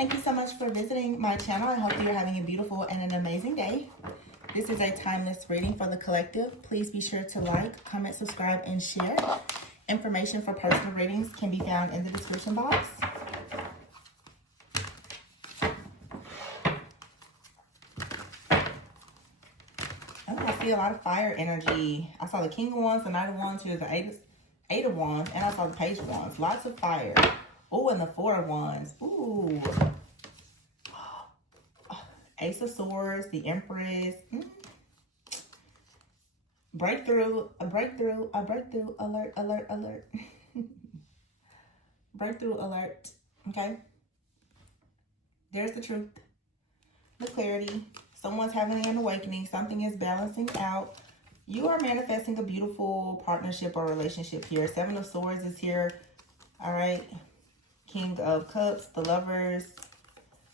Thank you so much for visiting my channel. I hope you're having a beautiful and an amazing day. This is a timeless reading for the collective. Please be sure to like, comment, subscribe, and share. Information for personal readings can be found in the description box. I see a lot of fire energy. I saw the King of Wands, the Knight of Wands, here's the Eight of Wands, and I saw the Page of Wands. Lots of fire. Oh, and the Four of Wands. Ooh. Ace of Swords, the Empress. Breakthrough, a breakthrough, a breakthrough, alert, alert, alert. Breakthrough alert, okay? There's the truth, the clarity. Someone's having an awakening. Something is balancing out. You are manifesting a beautiful partnership or relationship here. Seven of Swords is here, all right? King of Cups, the Lovers.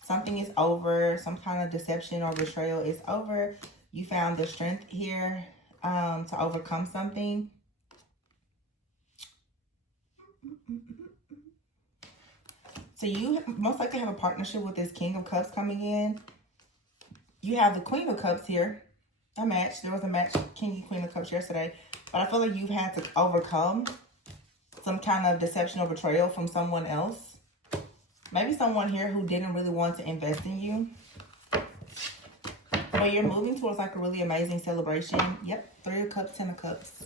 Something is over. Some kind of deception or betrayal is over. You found the strength here to overcome something. So you most likely have a partnership with this King of Cups coming in. You have the Queen of Cups here. A match. There was a match, King and Queen of Cups yesterday. But I feel like you've had to overcome some kind of deception or betrayal from someone else. Maybe someone here who didn't really want to invest in you. But you're moving towards like a really amazing celebration. Yep. Three of Cups, Ten of Cups.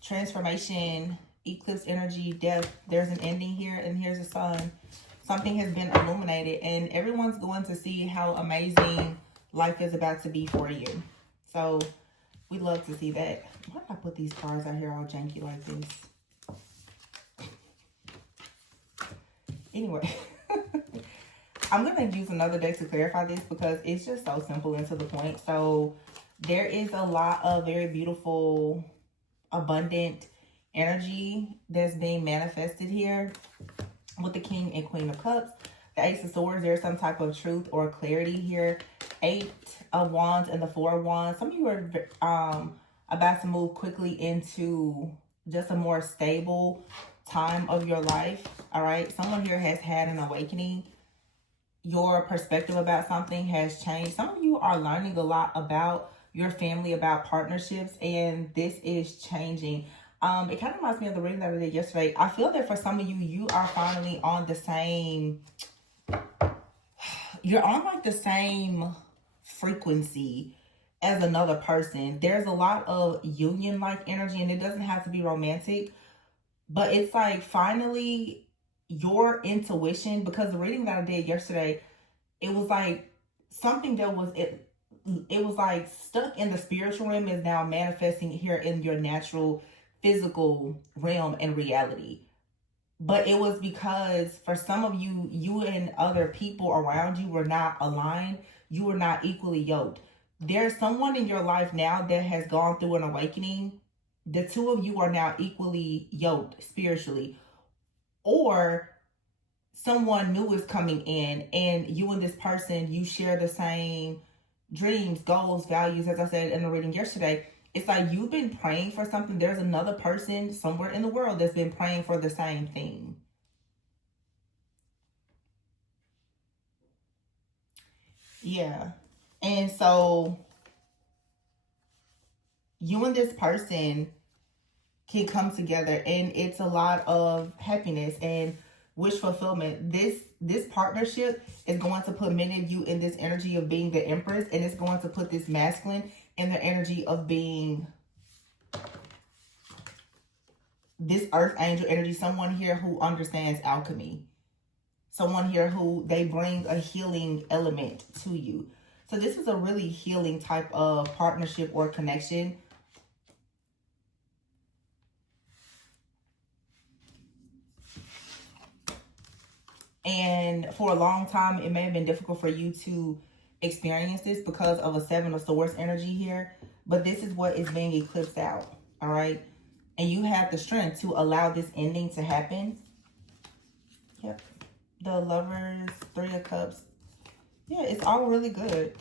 Transformation, eclipse energy, death. There's an ending here and here's the sun. Something has been illuminated and everyone's going to see how amazing life is about to be for you. So we love to see that. Why did I put these cards out here all janky like this? Anyway, I'm going to use another deck to clarify this because it's just so simple and to the point. So there is a lot of very beautiful, abundant energy that's being manifested here with the King and Queen of Cups. The Ace of Swords, there's some type of truth or clarity here. Eight of Wands and the Four of Wands. Some of you are about to move quickly into just a more stable time of your life. All right. Someone here has had an awakening. Your perspective about something has changed. Some of you are learning a lot about your family, about partnerships, and this is changing. It kind of reminds me of the reading that I did yesterday. I feel that for some of you, you are finally on the same, you're on like the same frequency as another person. There's a lot of union-like energy, and it doesn't have to be romantic, but it's like finally your intuition, because the reading that I did yesterday, it was like something that was, it was like stuck in the spiritual realm is now manifesting here in your natural physical realm and reality. But it was because for some of you, you and other people around you were not aligned. You were not equally yoked. There's someone in your life now that has gone through an awakening. The two of you are now equally yoked spiritually. Or someone new is coming in and you and this person, you share the same dreams, goals, values, as I said in the reading yesterday. It's like you've been praying for something. There's another person somewhere in the world that's been praying for the same thing. Yeah. And so you and this person can come together and it's a lot of happiness and wish fulfillment. This partnership is going to put many of you in this energy of being the Empress, and it's going to put this masculine in the energy of being this earth angel energy. Someone here who understands alchemy. Someone here who they bring a healing element to you. So this is a really healing type of partnership or connection. And for a long time, it may have been difficult for you to experience this because of a Seven of Swords energy here. But this is what is being eclipsed out, all right? And you have the strength to allow this ending to happen. Yep. The Lovers, Three of Cups. Yeah, it's all really good.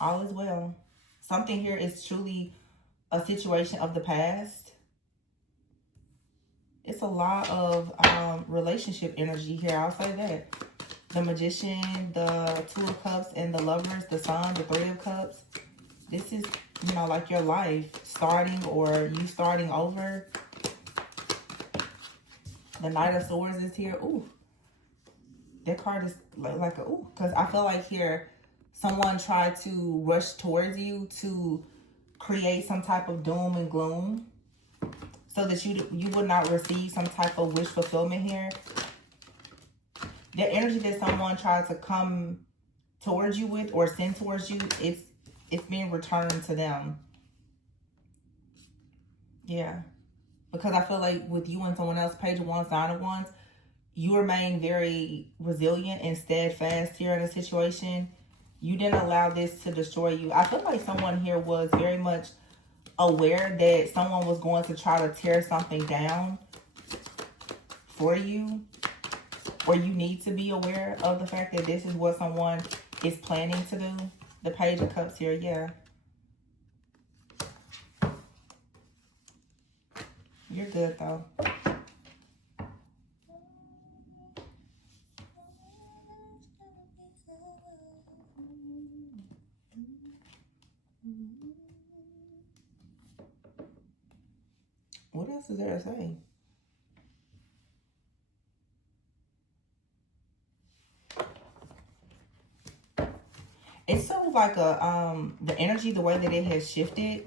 All is well. Something here is truly a situation of the past. it's a lot of relationship energy here. I'll say that. The Magician, the Two of Cups, and the Lovers, the Sun, the Three of Cups. This is, you know, like your life starting or you starting over. The Knight of Swords is here. Ooh. That card is like a, ooh. Because I feel like here, someone tried to rush towards you to create some type of doom and gloom so that you would not receive some type of wish fulfillment here. The energy that someone tried to come towards you with or send towards you, it's being returned to them. Yeah. Because I feel like with you and someone else, Page of Wands, Nine of Wands, you remain very resilient and steadfast here in a situation. You didn't allow this to destroy you. I feel like someone here was very much aware that someone was going to try to tear something down for you. Or you need to be aware of the fact that this is what someone is planning to do. The Page of Cups here, yeah. You're good, though. What else is there to say? It's sort of like a, the energy, the way that it has shifted.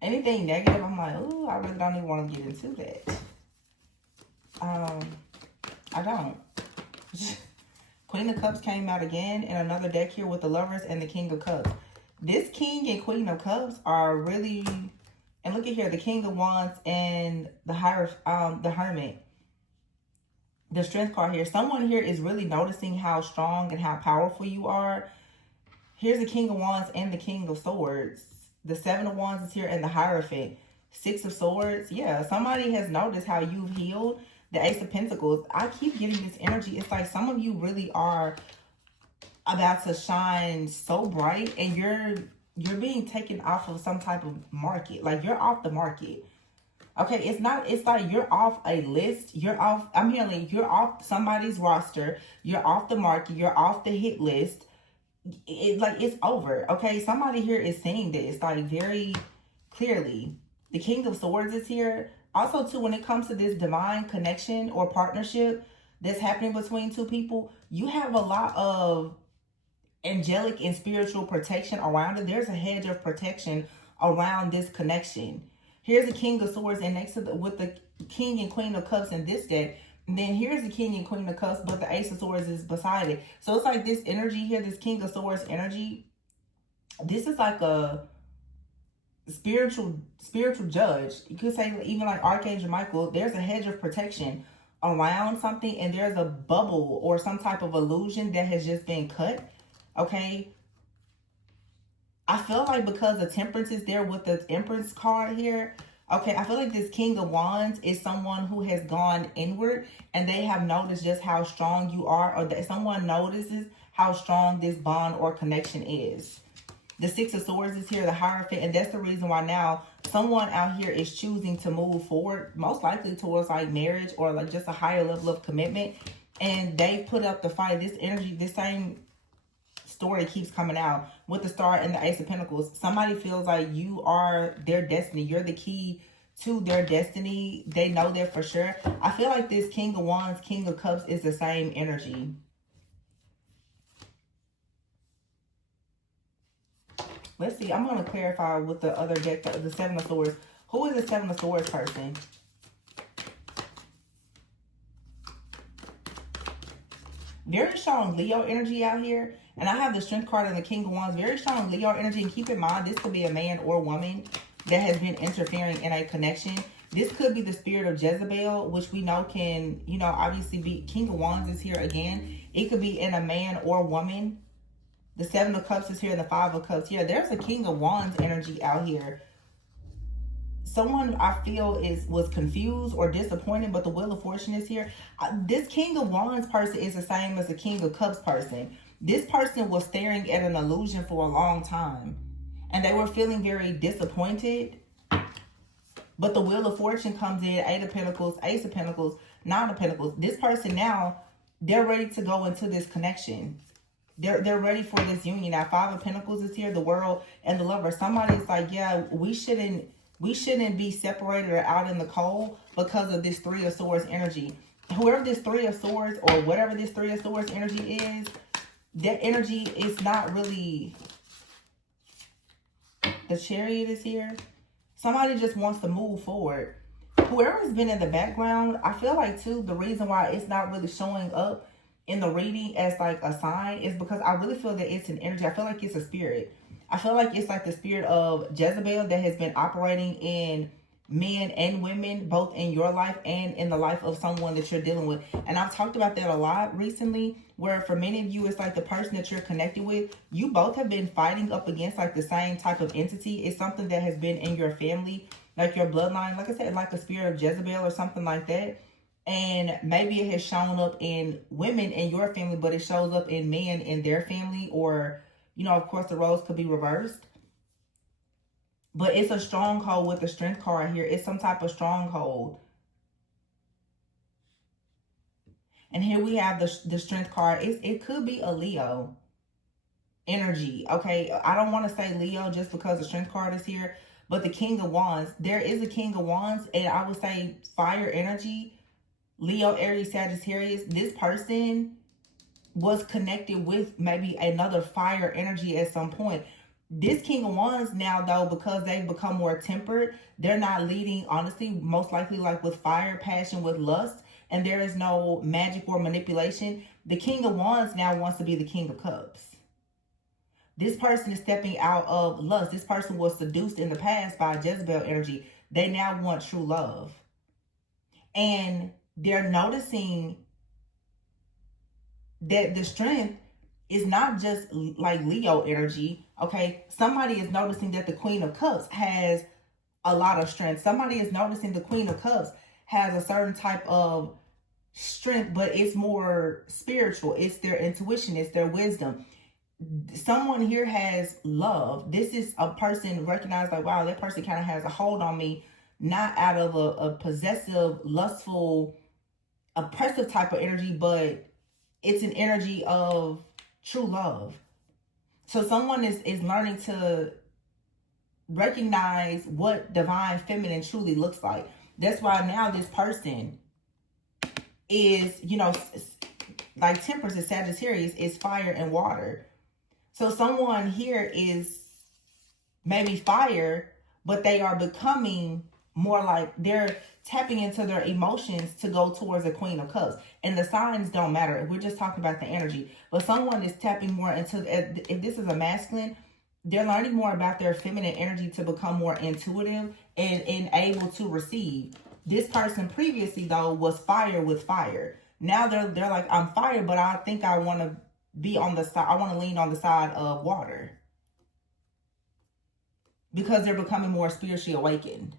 Anything negative, I'm like, oh, I really don't even want to get into that. I don't. Queen of Cups came out again in another deck here with the Lovers and the King of Cups. This King and Queen of Cups are really, and look at here, the King of Wands and the Hermit. The Strength card here. Someone here is really noticing how strong and how powerful you are. Here's the King of Wands and the King of Swords. The Seven of Wands is here and the Hierophant. Six of Swords. Yeah, somebody has noticed how you've healed. The Ace of Pentacles. I keep getting this energy. It's like some of you really are about to shine so bright and you're being taken off of some type of market. Like you're off the market. Okay, it's like you're off a list. You're off, I'm hearing you're off somebody's roster. You're off the market. You're off the hit list. It's over. Okay, somebody here is saying this like very clearly. The King of Swords is here. Also, too, when it comes to this divine connection or partnership that's happening between two people, you have a lot of angelic and spiritual protection around it. There's a hedge of protection around this connection. Here's the King of Swords, and next to with the King and Queen of Cups in this deck. And then here's the King and Queen of Cups, but the Ace of Swords is beside it. So it's like this energy here, this King of Swords energy. This is like a spiritual judge. You could say even like Archangel Michael. There's a hedge of protection around something, and there's a bubble or some type of illusion that has just been cut. Okay. I feel like because the Temperance is there with the Empress card here. Okay, I feel like this King of Wands is someone who has gone inward and they have noticed just how strong you are, or that someone notices how strong this bond or connection is. The Six of Swords is here, the Hierophant, and that's the reason why now someone out here is choosing to move forward, most likely towards like marriage or like just a higher level of commitment. And they put up the fight. This energy, this same story keeps coming out with the Star and the Ace of Pentacles. Somebody feels like you are their destiny. You're the key to their destiny. They know that for sure. I feel like this King of Wands, King of Cups is the same energy. Let's see. I'm going to clarify with the other deck, the Seven of Swords. Who is the Seven of Swords person? Very strong Leo energy out here. And I have the Strength card and the King of Wands. Very strong Leo energy. And keep in mind, this could be a man or woman that has been interfering in a connection. This could be the spirit of Jezebel, which we know can, you know, obviously be. King of Wands is here again. It could be in a man or woman. The Seven of Cups is here and the Five of Cups here. There's a King of Wands energy out here. Someone I feel was confused or disappointed, but the Wheel of Fortune is here. This King of Wands person is the same as the King of Cups person. This person was staring at an illusion for a long time, and they were feeling very disappointed. But the Wheel of Fortune comes in, Eight of Pentacles, Ace of Pentacles, Nine of Pentacles. This person now, they're ready to go into this connection. They're ready for this union. Now, Five of Pentacles is here, the World and the Lover. Somebody's like, yeah, we shouldn't be separated or out in the cold because of this Three of Swords energy. Whoever this Three of Swords or whatever this Three of Swords energy is, that energy is not really... The Chariot is here. Somebody just wants to move forward. Whoever's been in the background, I feel like too, the reason why it's not really showing up in the reading as like a sign is because I really feel that it's an energy. I feel like it's a spirit. I feel like it's like the spirit of Jezebel that has been operating in men and women, both in your life and in the life of someone that you're dealing with. And I've talked about that a lot recently, where for many of you, it's like the person that you're connected with, you both have been fighting up against like the same type of entity. It's something that has been in your family, like your bloodline, like I said, like a spirit of Jezebel or something like that. And maybe it has shown up in women in your family, but it shows up in men in their family, or, you know, of course the roles could be reversed. But it's a stronghold with the Strength card here. It's some type of stronghold. And here we have the Strength card. It could be a Leo energy. Okay, I don't want to say Leo just because the Strength card is here. But the King of Wands. There is a King of Wands. And I would say fire energy. Leo, Aries, Sagittarius. This person was connected with maybe another fire energy at some point. This King of Wands now, though, because they've become more tempered, they're not leading, honestly, most likely like with fire, passion, with lust, and there is no magic or manipulation. The King of Wands now wants to be the King of Cups. This person is stepping out of lust. This person was seduced in the past by Jezebel energy. They now want true love. And they're noticing that the strength is not just like Leo energy, okay? Somebody is noticing that the Queen of Cups has a lot of strength. Somebody is noticing the Queen of Cups has a certain type of strength, but it's more spiritual. It's their intuition. It's their wisdom. Someone here has love. This is a person recognized like, wow, that person kind of has a hold on me, not out of a possessive, lustful, oppressive type of energy, but it's an energy of true love. So someone is learning to recognize what divine feminine truly looks like. That's why now this person is, you know, like Temperance is Sagittarius, is fire and water. So someone here is maybe fire, but they are becoming more like they're tapping into their emotions to go towards a Queen of Cups. And the signs don't matter. We're just talking about the energy. But someone is tapping more into, if this is a masculine, they're learning more about their feminine energy to become more intuitive and able to receive. This person previously, though, was fire with fire. Now they're like, I'm fire, but I think I want to be on the side. I want to lean on the side of water. Because they're becoming more spiritually awakened.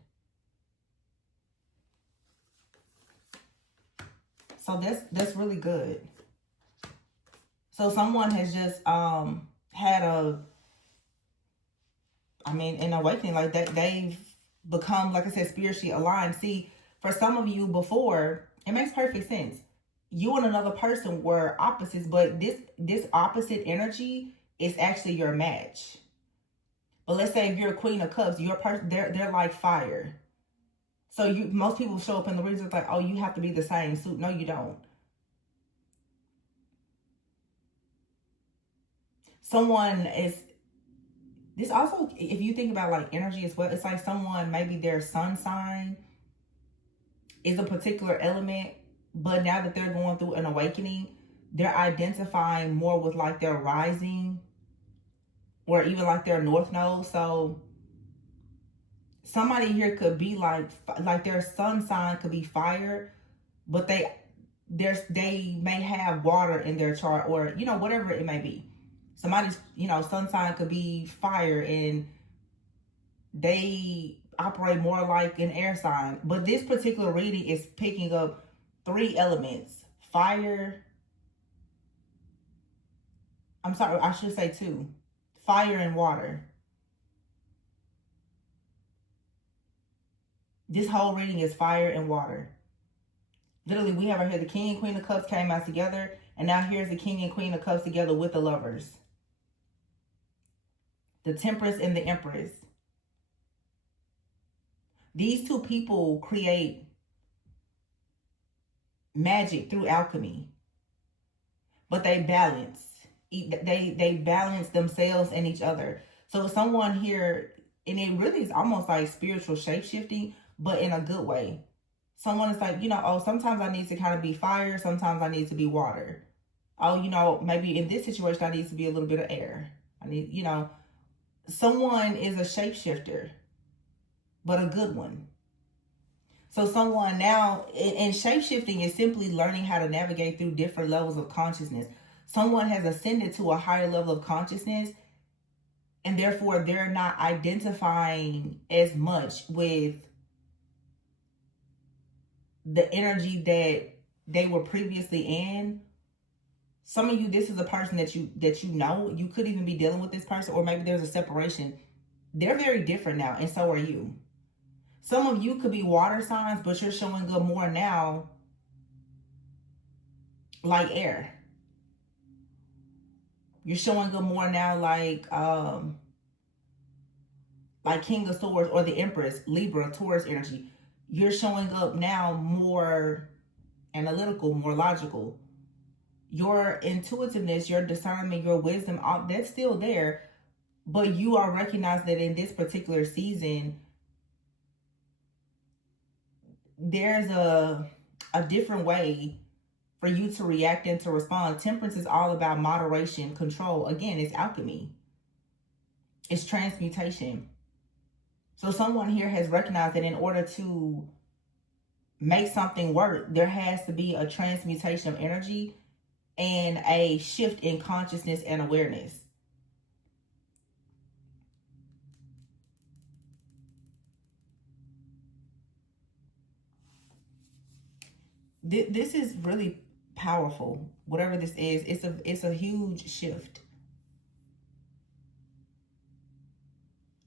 So that's really good. So someone has just had an awakening, like that. They've become, like I said, spiritually aligned. See, for some of you before, it makes perfect sense. You and another person were opposites, but this opposite energy is actually your match. But let's say if you're a Queen of Cups, your person, they're like fire. So most people show up in the readings like, oh, you have to be the same suit. No, you don't. Someone is, this also, if you think about like energy as well, it's like someone, maybe their sun sign is a particular element, but now that they're going through an awakening, they're identifying more with like their rising or even like their north node. So somebody here could be like their sun sign could be fire, but they may have water in their chart, or, you know, whatever it may be. Somebody's, you know, sun sign could be fire and they operate more like an air sign. But this particular reading is picking up 3 elements. Fire. I'm sorry, I should say 2. Fire and water. This whole reading is fire and water. Literally, we have right here the King and Queen of Cups came out together. And now here's the King and Queen of Cups together with the Lovers. The Temperance and the Empress. These two people create magic through alchemy. But they balance. They balance themselves and each other. So someone here, and it really is almost like spiritual shape-shifting, but in a good way. Someone is like, you know, oh, sometimes I need to kind of be fire. Sometimes I need to be water. Oh, you know, maybe in this situation, I need to be a little bit of air. I need, you know, someone is a shapeshifter, but a good one. So someone now, and shapeshifting is simply learning how to navigate through different levels of consciousness. Someone has ascended to a higher level of consciousness, and therefore they're not identifying as much with the energy that they were previously in. Some of you, this is a person that you know. You could even be dealing with this person, or maybe there's a separation. They're very different now, and so are you. Some of you could be water signs, but you're showing up more now like air. You're showing up more now like King of Swords or the Empress, Libra, Taurus energy. You're showing up now more analytical, more logical. Your intuitiveness, your discernment, your wisdom, all that's still there, but you are recognizing that in this particular season, there's a different way for you to react and to respond. Temperance is all about moderation, control. Again, it's alchemy. It's transmutation. So someone here has recognized that in order to make something work, there has to be a transmutation of energy and a shift in consciousness and awareness. This is really powerful. Whatever this is, it's a huge shift.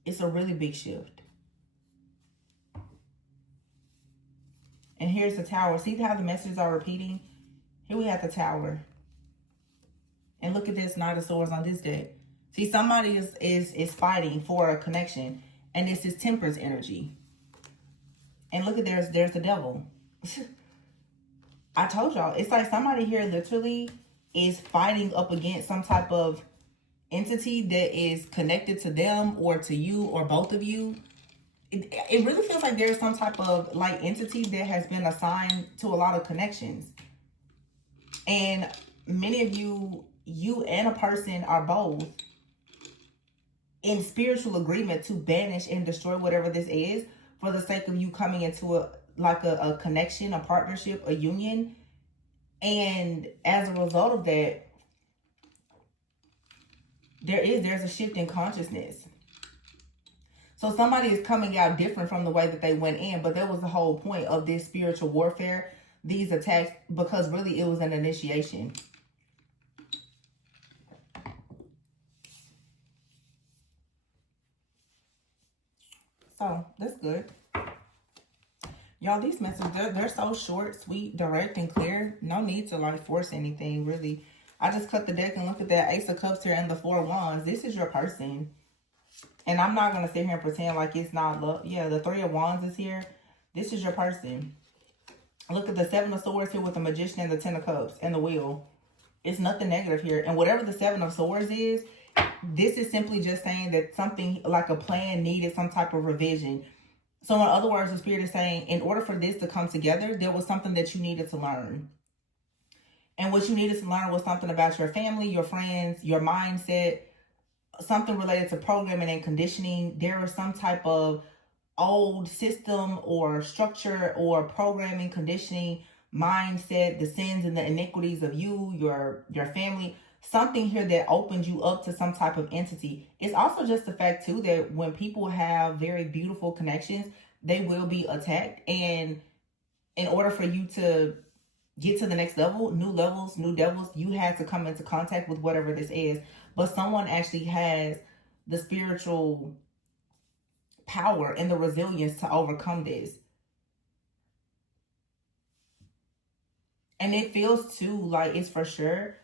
It's a really big shift. And here's the Tower. See how the messages are repeating? Here we have the Tower. And look at this Knight of Swords on this deck. See, somebody is fighting for a connection. And this is Temperance energy. And look at there's the Devil. I told y'all, it's like somebody here literally is fighting up against some type of entity that is connected to them or to you or both of you. It really feels like there's some type of like entity that has been assigned to a lot of connections. And many of you and a person are both in spiritual agreement to banish and destroy whatever this is for the sake of you coming into a connection, a partnership, a union. And as a result of that, there's a shift in consciousness. So somebody is coming out different from the way that they went in, but that was the whole point of this spiritual warfare, these attacks, because really it was an initiation. So that's good. Y'all, these messages, they're so short, sweet, direct, and clear. No need to like force anything, really. I just cut the deck and look at that Ace of Cups here and the Four of Wands. This is your person. And I'm not going to sit here and pretend like it's not love. Yeah, the Three of Wands is here. This is your person. Look at the Seven of Swords here with the Magician and the Ten of Cups and the Wheel. It's nothing negative here. And whatever the Seven of Swords is, this is simply just saying that something like a plan needed some type of revision. So in other words, the Spirit is saying, in order for this to come together, there was something that you needed to learn. And what you needed to learn was something about your family, your friends, your mindset, something related to programming and conditioning. There was some type of old system or structure or programming, conditioning, mindset, the sins and the iniquities of you, your family, something here that opened you up to some type of entity. It's also just the fact too that when people have very beautiful connections, they will be attacked. And in order for you to get to the next level, new levels, new devils, you had to come into contact with whatever this is. But someone actually has the spiritual power and the resilience to overcome this. And it feels too like it's for sure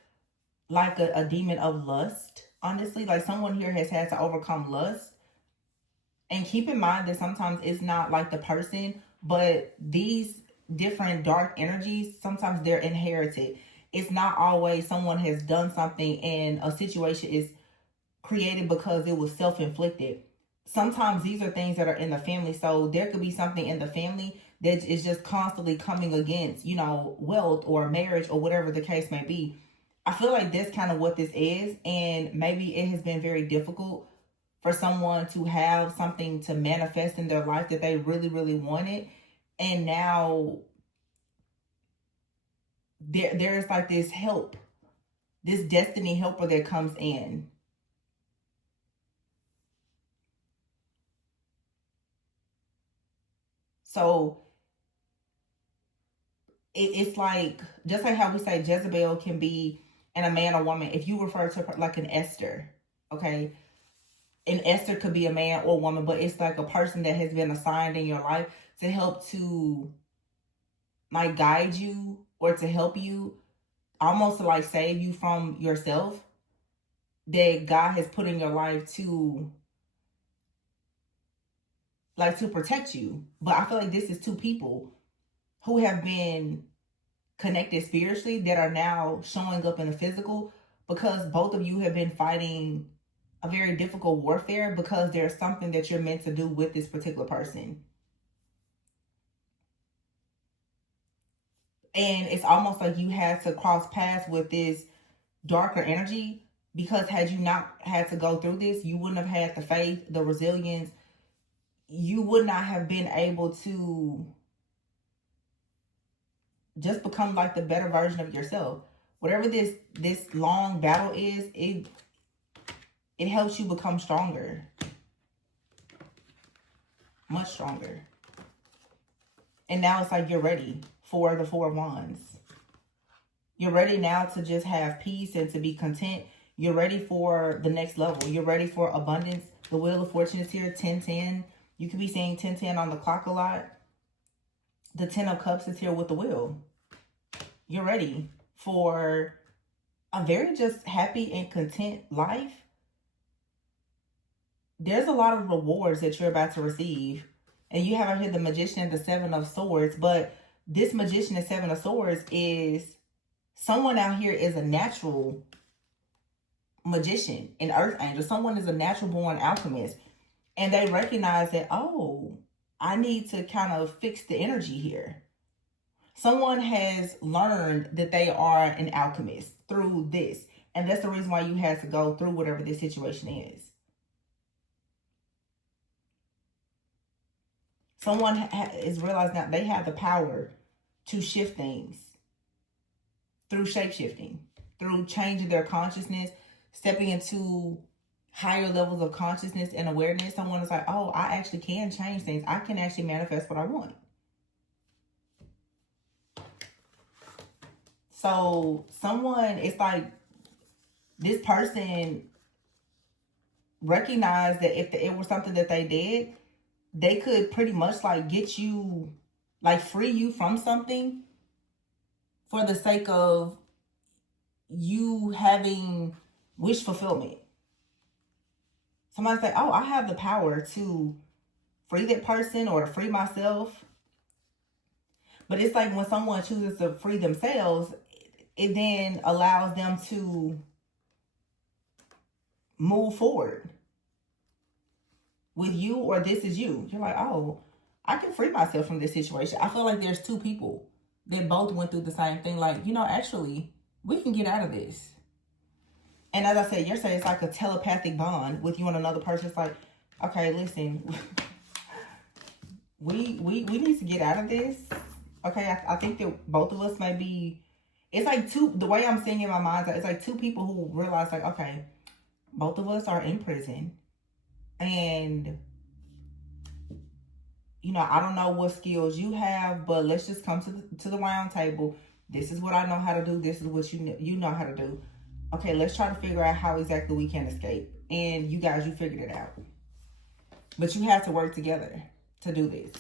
like a demon of lust. Honestly, like someone here has had to overcome lust. And keep in mind that sometimes it's not like the person, but these different dark energies, sometimes they're inherited. It's not always someone has done something and a situation is created because it was self-inflicted. Sometimes these are things that are in the family. So there could be something in the family that is just constantly coming against, you know, wealth or marriage or whatever the case may be. I feel like that's kind of what this is. And maybe it has been very difficult for someone to have something to manifest in their life that they really, really wanted. And now there's like this help, this destiny helper that comes in. So it's like, just like how we say Jezebel can be in a man or woman, if you refer to her like an Esther, okay? An Esther could be a man or woman, but it's like a person that has been assigned in your life to help to like guide you or to help you, almost to like save you from yourself, that God has put in your life to like to protect you. But I feel like this is two people who have been connected spiritually that are now showing up in the physical, because both of you have been fighting a very difficult warfare because there's something that you're meant to do with this particular person. And it's almost like you had to cross paths with this darker energy, because had you not had to go through this, you wouldn't have had the faith, the resilience. You would not have been able to just become like the better version of yourself. Whatever this long battle is, it helps you become stronger, much stronger. And now it's like you're ready for the Four of Wands. You're ready now to just have peace and to be content. You're ready for the next level. You're ready for abundance. The Wheel of Fortune is here, 10-10. You could be seeing 10-10 on the clock a lot. The 10 of Cups is here with the Wheel. You're ready for a very just happy and content life. There's a lot of rewards that you're about to receive. And you have out here the Magician and the Seven of Swords. But this Magician and Seven of Swords is someone out here is a natural magician, an earth angel. Someone is a natural born alchemist. And they recognize that, oh, I need to kind of fix the energy here. Someone has learned that they are an alchemist through this. And that's the reason why you had to go through whatever this situation is. Someone is realizing that they have the power to shift things through shape-shifting, through changing their consciousness, stepping into higher levels of consciousness and awareness. Someone is like, oh, I actually can change things. I can actually manifest what I want. So someone, it's like this person recognized that if it was something that they did, they could pretty much like get you, like free you from something for the sake of you having wish fulfillment. Somebody say, oh, I have the power to free that person or to free myself. But it's like when someone chooses to free themselves, it then allows them to move forward with you, or this is you. You're like, oh, I can free myself from this situation. I feel like there's two people that both went through the same thing. Like, you know, actually, we can get out of this. And as I said yesterday, it's like a telepathic bond with you and another person. It's like, okay, listen, we need to get out of this. Okay, I think that both of us may be, it's like two, the way I'm seeing in my mind, it's like two people who realize like, okay, both of us are in prison. And, you know, I don't know what skills you have, but let's just come to the round table. This is what I know how to do. This is what you know how to do. Okay, let's try to figure out how exactly we can escape. And you guys, you figured it out. But you have to work together to do this.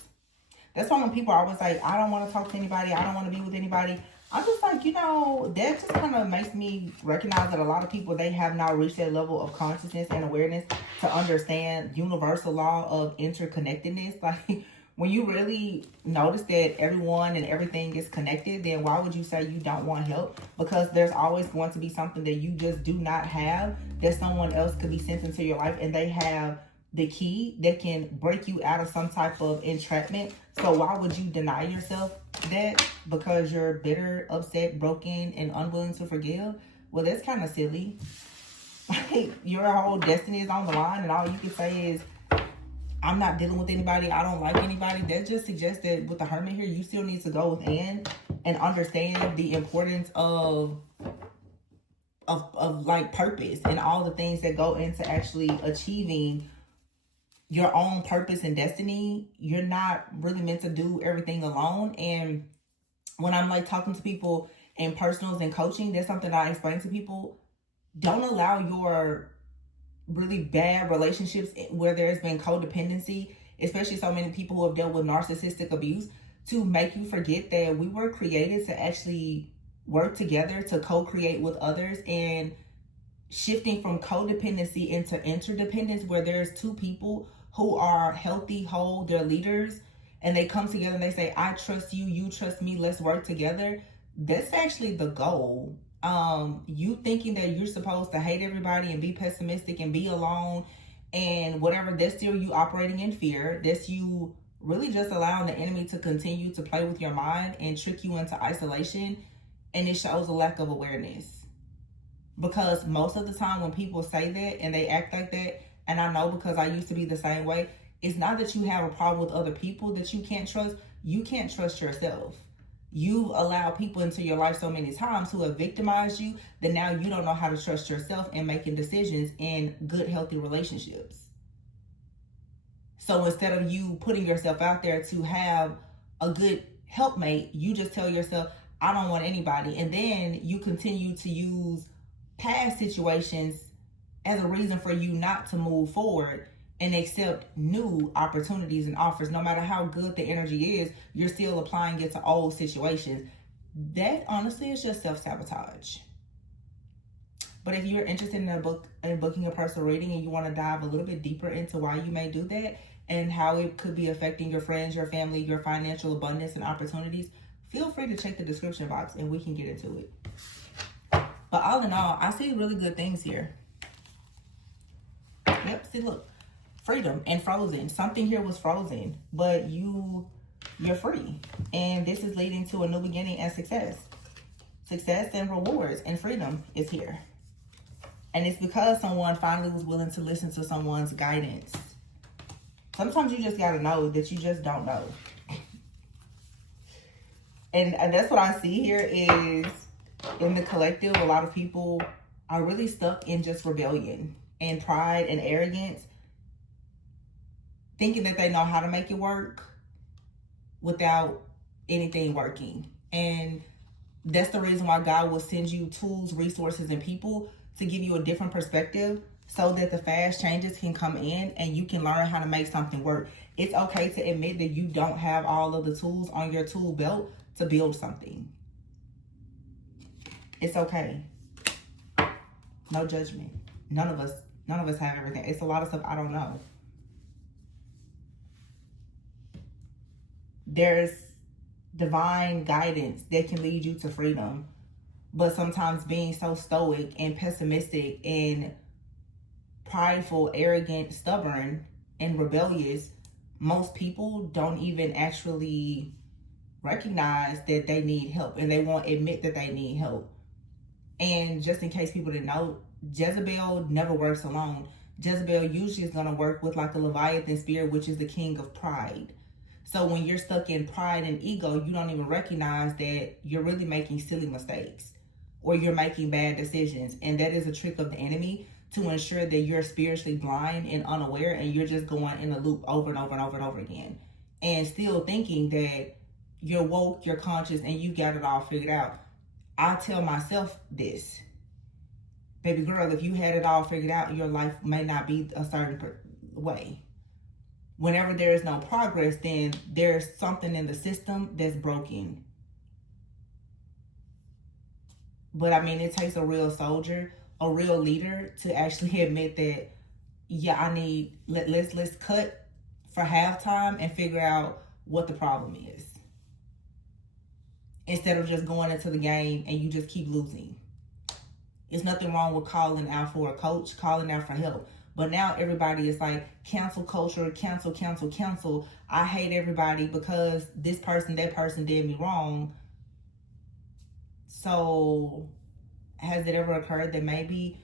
That's why when people are always like, I don't want to talk to anybody. I don't want to be with anybody. I'm just like, you know, that just kind of makes me recognize that a lot of people, they have not reached that level of consciousness and awareness to understand universal law of interconnectedness. Like, when you really notice that everyone and everything is connected, then why would you say you don't want help? Because there's always going to be something that you just do not have that someone else could be sent into your life, and they have the key that can break you out of some type of entrapment. So why would you deny yourself that because you're bitter, upset, broken, and unwilling to forgive? Well, that's kind of silly. Like, your whole destiny is on the line, and all you can say is, I'm not dealing with anybody, I don't like anybody. That just suggests that with the Hermit here, you still need to go within and understand the importance of like purpose and all the things that go into actually achieving your own purpose and destiny. You're not really meant to do everything alone. And when I'm like talking to people in personals and coaching, there's something I explain to people. Don't allow your really bad relationships where there's been codependency, especially so many people who have dealt with narcissistic abuse, to make you forget that we were created to actually work together to co-create with others. And shifting from codependency into interdependence, where there's two people who are healthy, whole, they're leaders, and they come together and they say, I trust you, you trust me, let's work together. That's actually the goal. You thinking that you're supposed to hate everybody and be pessimistic and be alone and whatever, that's still you operating in fear. That's you really just allowing the enemy to continue to play with your mind and trick you into isolation. And it shows a lack of awareness. Because most of the time when people say that and they act like that, and I know because I used to be the same way, it's not that you have a problem with other people that you can't trust. You can't trust yourself. You allow people into your life so many times who have victimized you that now you don't know how to trust yourself in making decisions in good, healthy relationships. So instead of you putting yourself out there to have a good helpmate, you just tell yourself, I don't want anybody. And then you continue to use past situations as a reason for you not to move forward and accept new opportunities and offers. No matter how good the energy is, you're still applying it to old situations. That honestly is just self-sabotage. But if you're interested in booking a personal reading and you want to dive a little bit deeper into why you may do that and how it could be affecting your friends, your family, your financial abundance and opportunities, feel free to check the description box and we can get into it. But all in all, I see really good things here. Yep, see, look. Freedom and frozen. Something here was frozen, but you're free. And this is leading to a new beginning and success. Success and rewards and freedom is here. And it's because someone finally was willing to listen to someone's guidance. Sometimes you just got to know that you just don't know. And that's what I see here is in the collective, a lot of people are really stuck in just rebellion and pride and arrogance, thinking that they know how to make it work without anything working. And that's the reason why God will send you tools, resources, and people to give you a different perspective so that the fast changes can come in and you can learn how to make something work. It's okay to admit that you don't have all of the tools on your tool belt to build something. It's okay. No judgment. None of us have everything. It's a lot of stuff I don't know. There's divine guidance that can lead you to freedom. But sometimes being so stoic and pessimistic and prideful, arrogant, stubborn, and rebellious, most people don't even actually recognize that they need help, and they won't admit that they need help. And just in case people didn't know, Jezebel never works alone. Jezebel usually is going to work with like a Leviathan spirit, which is the king of pride. So when you're stuck in pride and ego, you don't even recognize that you're really making silly mistakes or you're making bad decisions. And that is a trick of the enemy to ensure that you're spiritually blind and unaware, and you're just going in a loop over and over and over and over again, and still thinking that you're woke, you're conscious, and you got it all figured out. I tell myself this, baby girl, if you had it all figured out, your life may not be a certain way. Whenever there is no progress, then there's something in the system that's broken. But I mean, it takes a real soldier, a real leader to actually admit that, yeah, I need, let's cut for halftime and figure out what the problem is. Instead of just going into the game and you just keep losing. It's nothing wrong with calling out for a coach, calling out for help. But now everybody is like, cancel culture, cancel, cancel, cancel. I hate everybody because this person, that person did me wrong. So has it ever occurred that maybe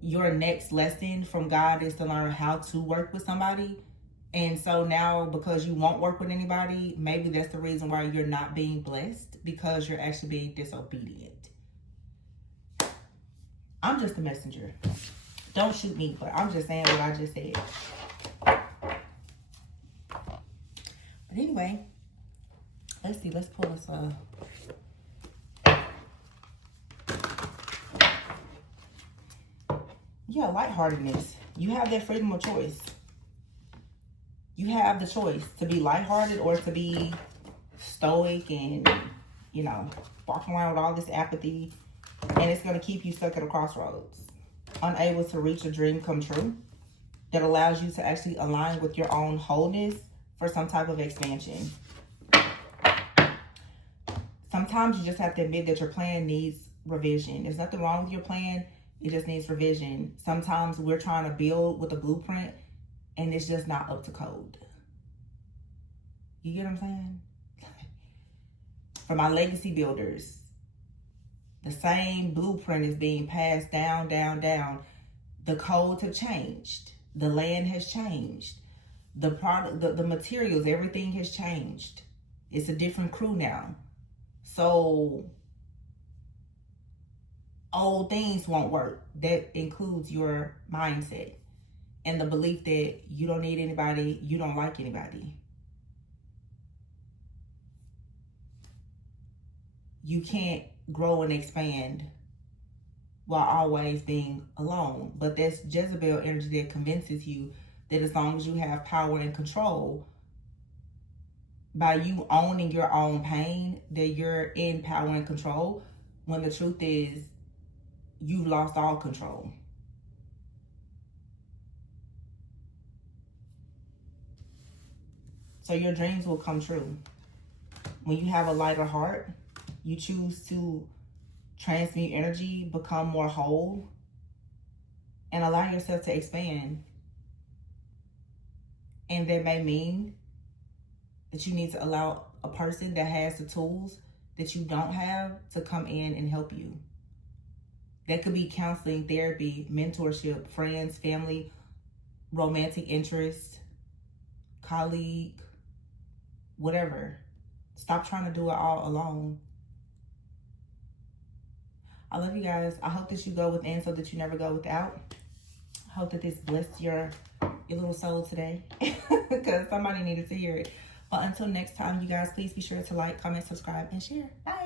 your next lesson from God is to learn how to work with somebody? And so now, because you won't work with anybody, maybe that's the reason why you're not being blessed, because you're actually being disobedient. I'm just a messenger. Don't shoot me, but I'm just saying what I just said. But anyway, let's see. Let's pull this yeah, lightheartedness. You have that freedom of choice. You have the choice to be lighthearted or to be stoic and, you know, walking around with all this apathy. And it's going to keep you stuck at a crossroads. Unable to reach a dream come true. That allows you to actually align with your own wholeness for some type of expansion. Sometimes you just have to admit that your plan needs revision. There's nothing wrong with your plan. It just needs revision. Sometimes we're trying to build with a blueprint and it's just not up to code. You get what I'm saying? For my legacy builders, the same blueprint is being passed down, down, down. The codes have changed. The land has changed. The product, the materials, everything has changed. It's a different crew now. So old things won't work. That includes your mindset and the belief that you don't need anybody, you don't like anybody. You can't grow and expand while always being alone. But that's Jezebel energy that convinces you that as long as you have power and control, by you owning your own pain, that you're in power and control, when the truth is you've lost all control. So your dreams will come true. When you have a lighter heart, you choose to transmute energy, become more whole, and allow yourself to expand. And that may mean that you need to allow a person that has the tools that you don't have to come in and help you. That could be counseling, therapy, mentorship, friends, family, romantic interest, colleague, whatever. Stop trying to do it all alone. I love you guys. I hope that you go within so that you never go without. I hope that this blessed your little soul today, because somebody needed to hear it. But until next time, you guys, please be sure to like, comment, subscribe, and share. Bye.